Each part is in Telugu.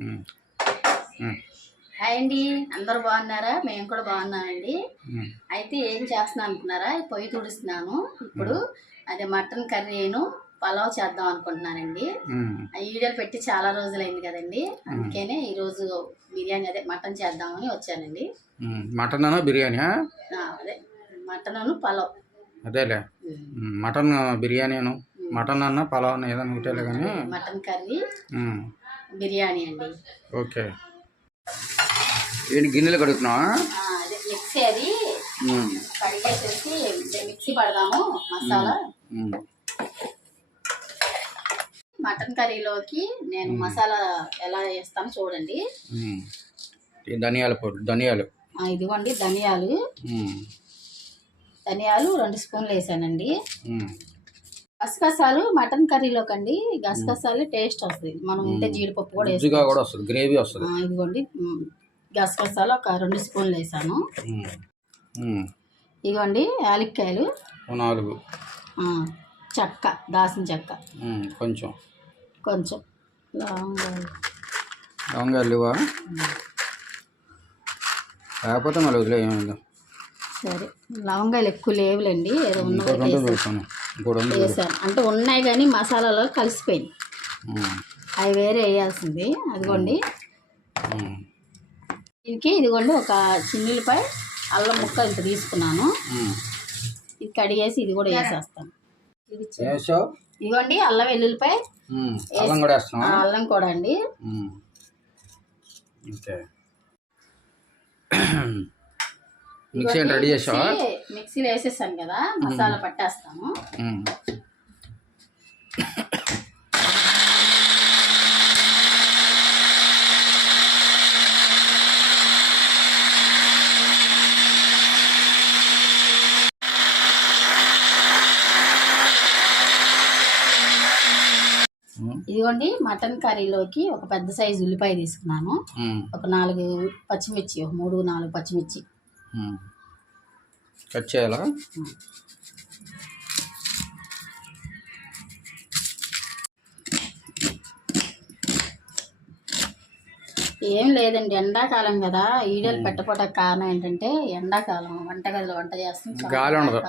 హ్మ్. హ్మ్. హాయ్ అండి, అందరూ బాగున్నారా? మేము కూడా బాగున్నామండి. హ్మ్. అయితే ఏం చేస్తున్నాను అనుకున్నారా? పొయ్యి తుడుస్తున్నాను. ఇప్పుడు అదే మటన్ కర్రీను పలావ్ చేద్దాం అనుకుంటున్నానండి. ఆ వీడియోలు పెట్టి చాలా రోజులైంది కదండి, అందుకనే ఈరోజు బిర్యానీ అదే మటన్ చేద్దామని వచ్చానండి. మటన్ బిర్యానీ? అదే మటన్ పలావ్. అదేలే, మటన్ బిర్యానీను మటన్ అన్న పలావ్ అన్న ఏదైనా ఒకటేలే కానీ మటన్ కర్రీ బిర్యానీ అండి. ఓకే. ఏంటి గిన్నెలు కడుగుతున్నావా? అదే మిక్సీ అది కడిగేసేసి మిక్సీ పడదాము మసాలా. మటన్ కర్రీలోకి నేను మసాలా ఎలా వేస్తానో చూడండి. ధనియాల పొడి, ధనియాలు ఇదిగోండి ధనియాలు. ధనియాలు 2 స్పూన్లు వేసానండి. గసగసాలు మటన్ కర్రీలోకి అండి, గసగసాలు టేస్ట్ వస్తుంది. మనం ఉంటే జీడిపప్పు కూడా వస్తుంది, గ్రేవీ వస్తుంది. ఇదిగోండి గసగసాలు ఒక 2 స్పూన్లు వేసాను. ఇదిగోండి యాలక్కాయలు 4, చెక్క, దాసిన చెక్క కొంచెం కొంచెం, లవంగాలు లేవా? లేకపోతే మళ్ళీ వదిలే, ఏమైందో. సరే, లవంగాలు ఎక్కువ లేవులేండి, ఏదో ఉన్నది వేసాను. అంటే ఉన్నాయి కానీ మసాలాలో కలిసిపోయింది, అవి వేరే వేయాల్సింది. అదిగోండి దీనికి ఇదిగోండి ఒక చిన్నులపై అల్లం ముక్క ఇంత తీసుకున్నాను. ఇది కడిగేసి ఇది కూడా వేసేస్తాను. ఇదిగోండి అల్లం వెల్లుల్లిపాయ, అల్లం కూడా అండి. రెడీ చేసావా? మిక్సీలో వేసేసాను కదా, మసాలా పట్టేస్తాను. ఇదిగోండి మటన్ కర్రీలోకి ఒక పెద్ద సైజు ఉల్లిపాయ తీసుకున్నాను. ఒక 4 పచ్చిమిర్చి, 3-4 పచ్చిమిర్చి కట్ చేయాలా? ఏం లేదండి, ఎండాకాలం కదా, ఈడలు పెట్టపోవడానికి కారణం ఏంటంటే ఎండాకాలం వంటగదిలో వంట చేస్తాం, గాలి ఉండదు,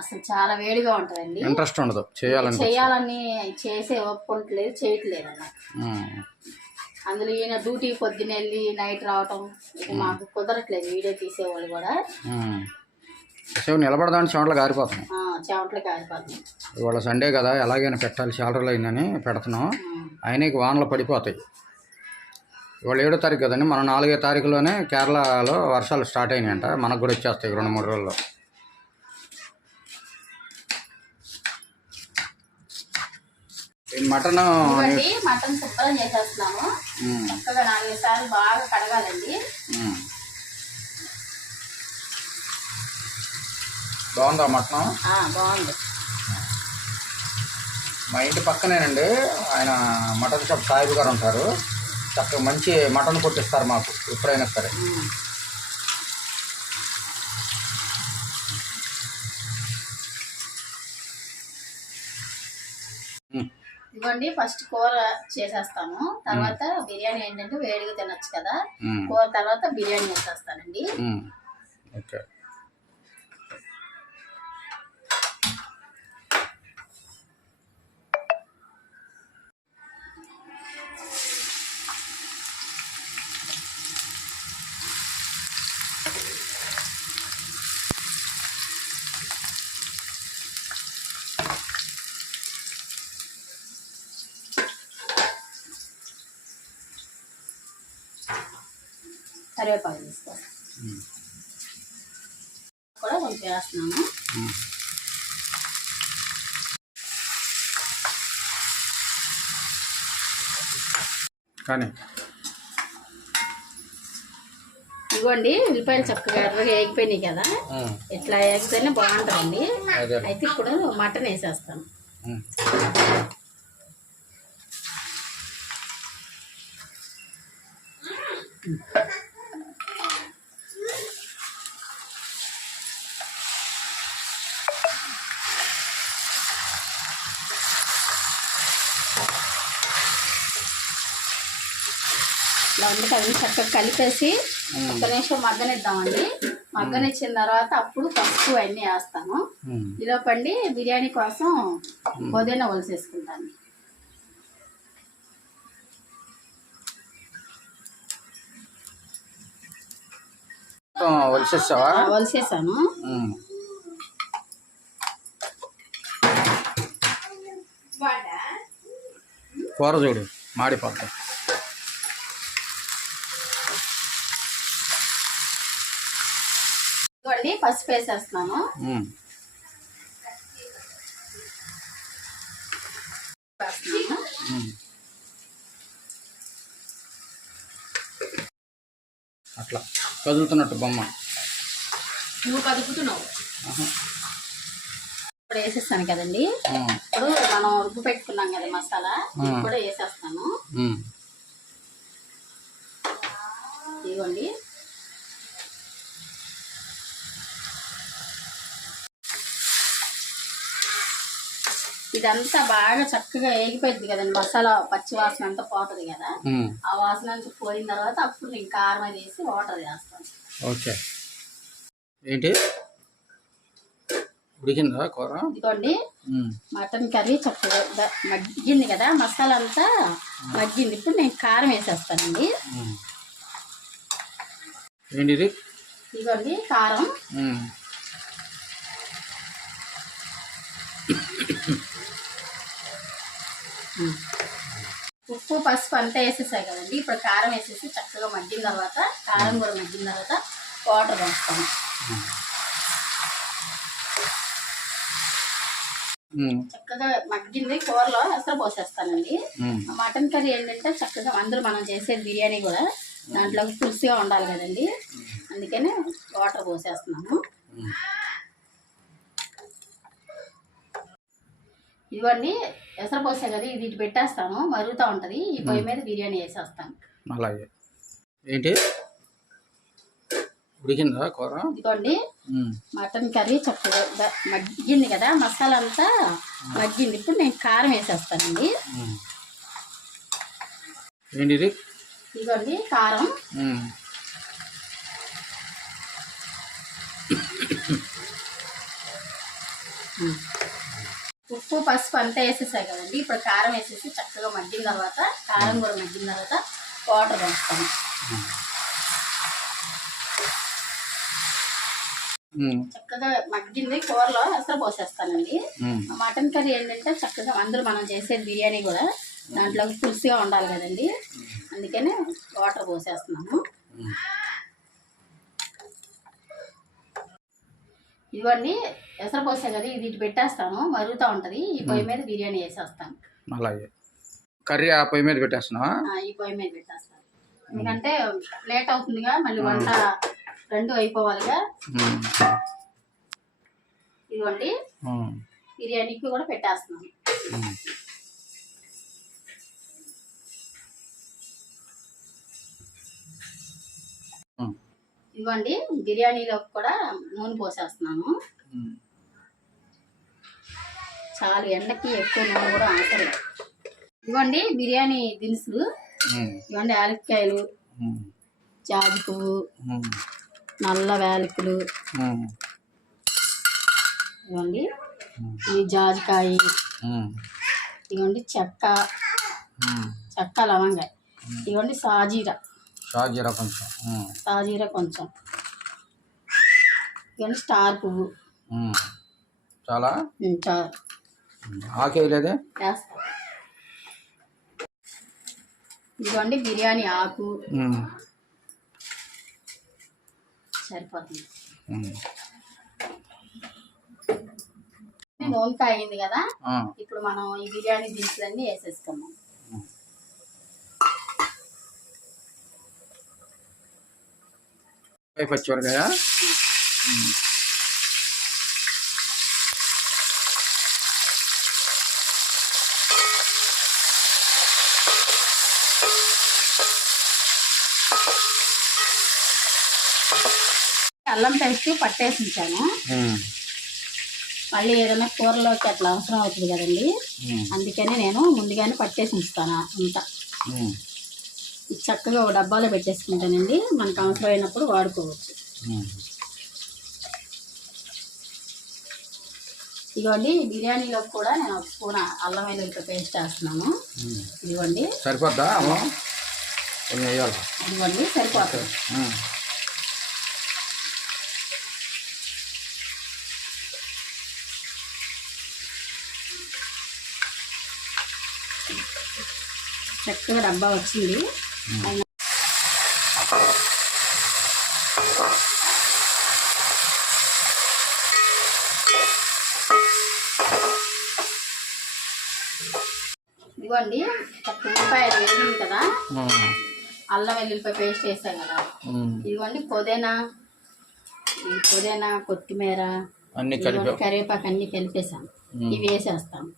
అసలు చాలా వేడిగా ఉంటుందండి, ఇంట్రెస్ట్ ఉండదు చేయాలని చేసే ఒప్పుకుంటలేదు, చేయట్లేదు అన్నమాట. అందులో ఈయన డ్యూటీ పొద్దున్న వెళ్ళి నైట్ రావటం, మాకు కుదరట్లేదు. వీడియో తీసేవాళ్ళు కూడా నిలబడదాని చెమటలు కారిపోతున్నాయి. ఇవాళ సండే కదా, ఎలాగైనా పెట్టాలి, చాలా రోజులు అయిందని పెడుతున్నాం. ఆయనకి వానలు పడిపోతాయి. ఇవాళ 7వ తారీఖు కదండి, మనం 4వ తారీఖులోనే కేరళలో వర్షాలు స్టార్ట్ అయినాయంట. మనకు కూడా వచ్చేస్తాయి 2-3 రోజుల్లో. మటన్ శుభ్రం చేసేస్తున్నాము. చక్కగా 4 సార్లు బాగా కడగాలండి. బాగుందా మటన్? బాగుంది. మా ఇంటి పక్కనేనండి, ఆయన మటన్ షాప్ సాయిబు గారు ఉంటారు. చక్కగా మంచి మటన్ కొట్టిస్తారు మాకు ఎప్పుడైనా సరే. ఇదిగోండి ఫస్ట్ కూర చేసేస్తాను, తర్వాత బిర్యానీ ఏంటంటే వేడిగా తినొచ్చు కదా, కూర తర్వాత బిర్యానీ వేసేస్తానండి. ఓకే. కరివేపాకు తీసుకోవాలి కూడా కొంచెం వేస్తున్నాను. కానీ ఇదిగోండి ఉల్లిపాయలు చక్కగా ఎర్రగా వేగిపోయినాయి కదా, ఇట్లా వేగితేనే బాగుంటుందండి. అయితే ఇప్పుడు మటన్ వేసేస్తాను. ఇలా ఉంది కదండి, చక్కగా కలిపేసి ఒక్క నిమిషం మగ్గనిద్దామండి. మగ్గనిచ్చిన తర్వాత అప్పుడు పసుపు అన్నీ వేస్తాను. ఈలోపండి బిర్యానీ కోసం పుదీనా ఒలిసేసుకుంటాను. ఒలిసేసావా? ఒలిసేసాను. కూర చూడు మాడిపోతాయి. ఇవ్వండి పసుపు వేసేస్తున్నాను. అట్లా కదులుతున్నట్టు బొమ్మ నువ్వు కదుపుతున్నావు. ఇప్పుడు వేసేస్తాను కదండి. ఇప్పుడు మనం రుబ్బు పెట్టుకున్నాం కదా మసాలా, కూడా వేసేస్తాను. ఇవ్వండి. ఇదంతా బాగా చక్కగా వేగిపోయింది కదండి. మసాలా పచ్చి వాసన అంతా పోతుంది కదా. ఆ వాసన అంతా పోయిన తర్వాత అప్పుడు నేను కారం అది వేసి వాటర్ వేస్తాను. ఓకే. ఏంటి ఉడికిందా కూర? ఇదిగోండి మటన్ కర్రీ చక్కగా మగ్గింది కదా, మసాలా అంతా మగ్గింది. ఇప్పుడు నేను కారం వేసేస్తానండి. ఏంటిది? ఇదిగోండి కారం. ఉప్పు పసుపు అంతా వేసేసాయి కదండి. ఇప్పుడు కారం వేసేసి చక్కగా మగ్గిన తర్వాత, కారం కూడా మగ్గిన తర్వాత వాటర్ వేస్తాను. చక్కగా మగ్గింది కూరలో ఎసరు పోసేస్తానండి. మటన్ కర్రీ ఏంటంటే చక్కగా అందరూ మనం చేసే బిర్యానీ కూడా దాంట్లో పులుసుగా ఉండాలి కదండి, అందుకనే వాటర్ పోసేస్తున్నాము. ఇవన్నీ ఎసరు పోసే కదా, ఇది ఇటు పెట్టేస్తాను, మరుగుతూ ఉంటుంది. ఈ పొయ్యి మీద బిర్యానీ వేసేస్తాను. అలాగే. ఏంటి ఉడికిందా కూర? ఇదిగోండి మటన్ కర్రీ చక్కగా మగ్గింది కదా, మసాలా అంతా మగ్గింది. ఇప్పుడు నేను కారం వేసేస్తానండి. ఏంటిది? ఇదిగోండి కారం. ఉప్పు పసుపు అంతా వేసేసాయి కదండి. ఇప్పుడు కారం వేసేసి చక్కగా మగ్గిన తర్వాత, కారం కూడా మగ్గిన తర్వాత వాటర్ వేస్తాను. చక్కగా మగ్గింది కూరలో ఎసరు పోసేస్తానండి. మటన్ కర్రీ ఏంటంటే చక్కగా అందరూ మనం చేసే బిర్యానీ కూడా దాంట్లో పులుసుగా ఉండాలి కదండి, అందుకనే వాటర్ పోసేస్తున్నాము. ఇవన్నీ ఎసరు పోసే కదా, ఇది ఇటు పెట్టేస్తాను, మరుగుతూ ఉంటుంది. ఈ పొయ్యి మీద బిర్యానీ వేసేస్తాను. అలాగే. కర్రీ ఆ పొయ్యి మీద పెట్టేస్తున్నావా? ఈ పొయ్యి మీద పెట్టేస్తాను, ఎందుకంటే లేట్ అవుతుందిగా, మళ్ళీ వంట రెండు అయిపోవాలిగా. ఇదిగోండి బిర్యానీకి కూడా పెట్టేస్తున్నాను. ఇదిగోండి బిర్యానీలోకి కూడా నూనె పోసేస్తున్నాను. చాలు, ఎండకి ఎక్కువ నూనె కూడా అవసరం. ఇదిగోండి బిర్యానీ దినుసులు. ఇదిగోండి యాలక్కాయలు, జాజి పువ్వు, నల్ల వేలకులు, ఇవ్వండి ఈ జాజికాయ, ఇవ్వండి చెక్క లవంగాయ, ఇవ్వండి సాజీరా కొంచెం, ఇవ్వండి స్టార్ పువ్వు. చాలా చాలు. ఆకేయలేదే? ఇదిగోండి బిర్యానీ ఆకు సరిపోతుంది. నూనె కాగింది కదా, ఇప్పుడు మనం ఈ బిర్యానీ దినుసులన్నీ వేసేసుకున్నాం. పచ్చిమిరకాయ, అల్లం పేస్ట్ పట్టేసి ఉంచాను. మళ్ళీ ఏదైనా కూరలోకి అట్లా అవసరం అవుతుంది కదండి, అందుకని నేను ముందుగానే పట్టేసి ఉంచుతాను అంతా. ఇది చక్కగా ఒక డబ్బాలో పెట్టేసుకుంటానండి, మనకు అవసరమైనప్పుడు వాడుకోవచ్చు. ఇదిగోండి బిర్యానీలో కూడా నేను ఒక స్పూన్ అల్లం వెల్లుల్లి పేస్ట్ వేస్తున్నాను. ఇదిగోండి సరిపోద్దా? ఇదిగోండి సరిపోతుంది. చక్కగా డబ్బా వచ్చింది. ఇదిగోండి ఉల్లిపాయలు వేసింది కదా, అల్లం వెల్లుల్లిపాయ పేస్ట్ వేసాం కదా, ఇదిగోండి పుదీనా కొత్తిమీర కరివేపాకు అన్ని కలిపేసాను. ఇవి వేసేస్తాను.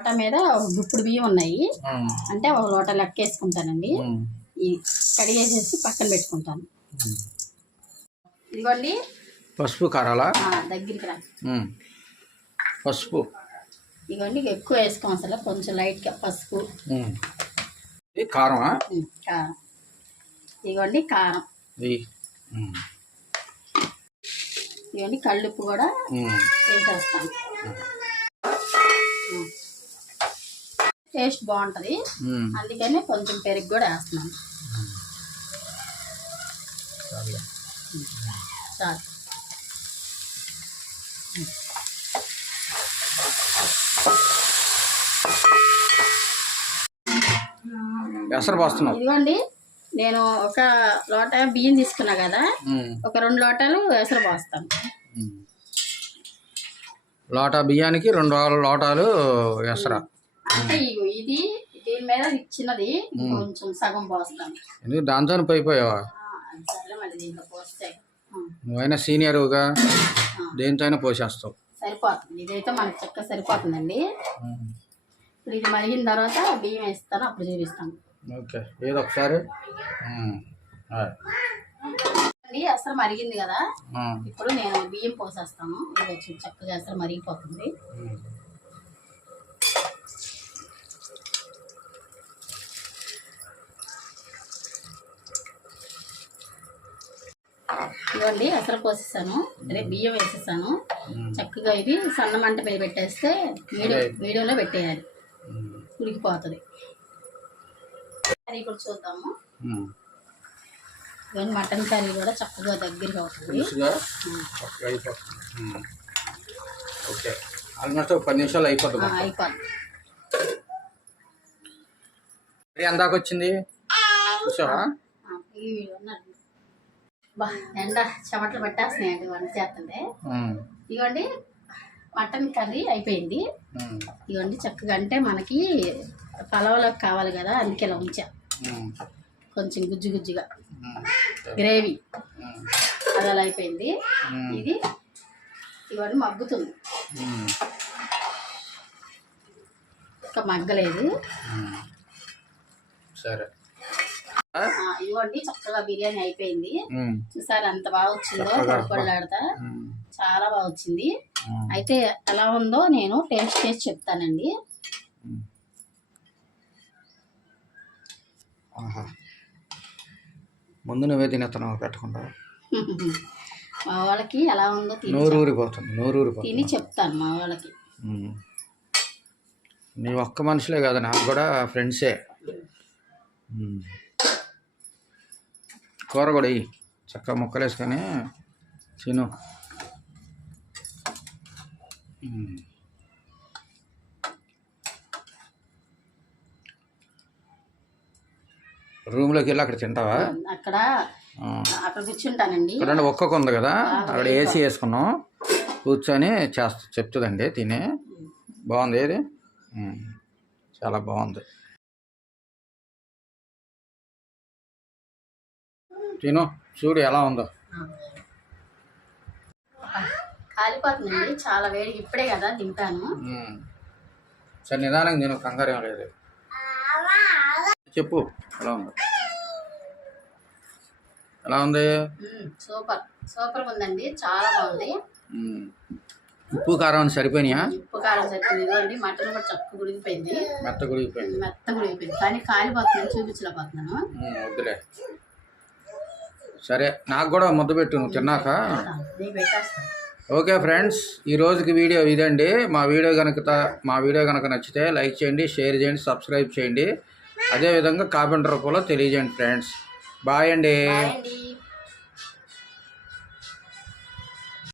లోట మీద ఒక గుప్పుడు బియ్యం ఉన్నాయి, అంటే ఒక లోట లెక్క వేసుకుంటానండి. ఈ కడిగేసేసి పక్కన పెట్టుకుంటాను. ఇదిగోండి పసుపు కారాలా దగ్గరికి రా. పసుపు ఇదిగోండి ఎక్కువ వేసుకోవాలి, కొంచెం లైట్గా పసుపు. కారం కారం ఇదిగోండి కారం. ఇవన్నీ కళ్ళుప్పు కూడా వేసేస్తాను. టేస్ట్ బాగుంటుంది, అందుకని కొంచెం పెరుగు కూడా వేస్తున్నాను. చాలు. ఇదిగోండి నేను ఒక లోట బియ్యం తీసుకున్నా కదా, ఒక 2 లోటాలు ఎసరు పోస్తాను. లోట బియ్యానికి 2 లోటాలు ఎసరా. అంటే ఇది దీని మీద చిన్నది, కొంచెం సగం పోస్తాను. ఎందుకు దాంతో పోయిపోయావా? సరే మళ్ళీ దీంట్లో పోస్తే నువ్వైనా సీనియర్గా దేంతో అయినా పోసేస్తావు. సరిపోతుంది, ఇదైతే మనకి చక్కగా సరిపోతుందండి. ఇప్పుడు ఇది మరిగిన తర్వాత బియ్యం వేస్తాను, అప్పుడు చూపిస్తాను. ఓకే, ఏదో ఒకసారి. అసలు మరిగింది కదా, ఇప్పుడు నేను బియ్యం పోసేస్తాను. ఇది వచ్చి చక్కగా అసలు మరిగిపోతుంది. ఇవ్వండి అసలు పోసేసాను, అదే బియ్యం వేసేసాను. చక్కగా ఇది సన్న మంట మీద పెట్టేస్తే మీడియంలో పెట్టేయాలి, ఉడికిపోతుంది. కర్రీ కూడా చూద్దాము. ఇవన్నీ మటన్ కర్రీ కూడా చక్కగా దగ్గరగా అవుతుంది. ఓకే, ఆల్మోస్ట్ 10 నిమిషాలు అయిపోతుంది. ఎందాక వచ్చింది చూసావా? ఎండ చెమటలు పట్టేస్తున్నాయండి వంట చేస్తుంటే. ఇవ్వండి మటన్ కర్రీ అయిపోయింది. ఇవ్వండి చక్కగా, అంటే మనకి పలావులోకి కావాలి కదా, అందుకే ఇలా ఉంచా. కొంచెం గుజ్జు గుజ్జుగా గ్రేవీ అది అలా అయిపోయింది. ఇది ఇవన్నీ మగ్గుతుంది, ఇంకా మగ్గలేదు. సరే, ఇవ్వండి చక్కగా బిర్యానీ అయిపోయింది. చూసారు ఎంత బాగా వచ్చిందో, పొడిపొడిలాడుతా చాలా బాగా వచ్చింది. అయితే ఎలా ఉందో నేను టేస్ట్ చేసి చెప్తానండి. ముందు నువ్వే తినేస్తున్నావు పెట్టకుండా. మా వాళ్ళకి ఎలా ఉందో నోరూరిపోతుంది. తిని చెప్తాను మా వాళ్ళకి. నీ ఒక్క మనుషులే కదా, నాకు కూడా ఫ్రెండ్సే. కూర కూడా చక్కగా ముక్కలు వేసుకొని తిను. రూమ్లోకి వెళ్ళి అక్కడ తింటావా? అక్కడ కూర్చుంటానండి. ఇక్కడ ఒక్కొక్క ఉంది కదా, అక్కడ ఏసీ వేసుకున్నాం, కూర్చొని చెప్తుందండి తినే. బాగుంది, ఏది చాలా బాగుంది. తిను, చూడు ఎలా ఉందో. కాలిపోతుందండి, చాలా వేడి. ఇప్పుడే కదా దింపాను. సరే నిదానంగా నేను కంగారు ఏం లేదు. చెప్పు ఎలా ఉంది? ఎలా ఉంది? సూపర్ సూపర్గా ఉందండి, చాలా బాగుంది. ఉప్పు కారం సరిపోయినాయా? ఉప్పు కారం సరిపోయింది. ఇదిగోండి మటన్ కూడా చక్కగా ఉడికిపోయింది, మెత్తగా ఉడికిపోయింది. కానీ కాలిపోతున్నాను, చూపించలేకపోతున్నాను. వద్దులే, సరే నాకు కూడా ముద్ద పెట్టు నువ్వు తిన్నాక. నేను పెట్టేస్తాను. ఓకే ఫ్రెండ్స్, ఈ రోజుకి వీడియో ఇదండి. మా వీడియో కనుక నచ్చితే లైక్ చేయండి, షేర్ చేయండి, సబ్స్క్రైబ్ చేయండి. అదేవిధంగా కామెంట్ రూపంలో తెలియజేయండి ఫ్రెండ్స్. బాయ్ అండి.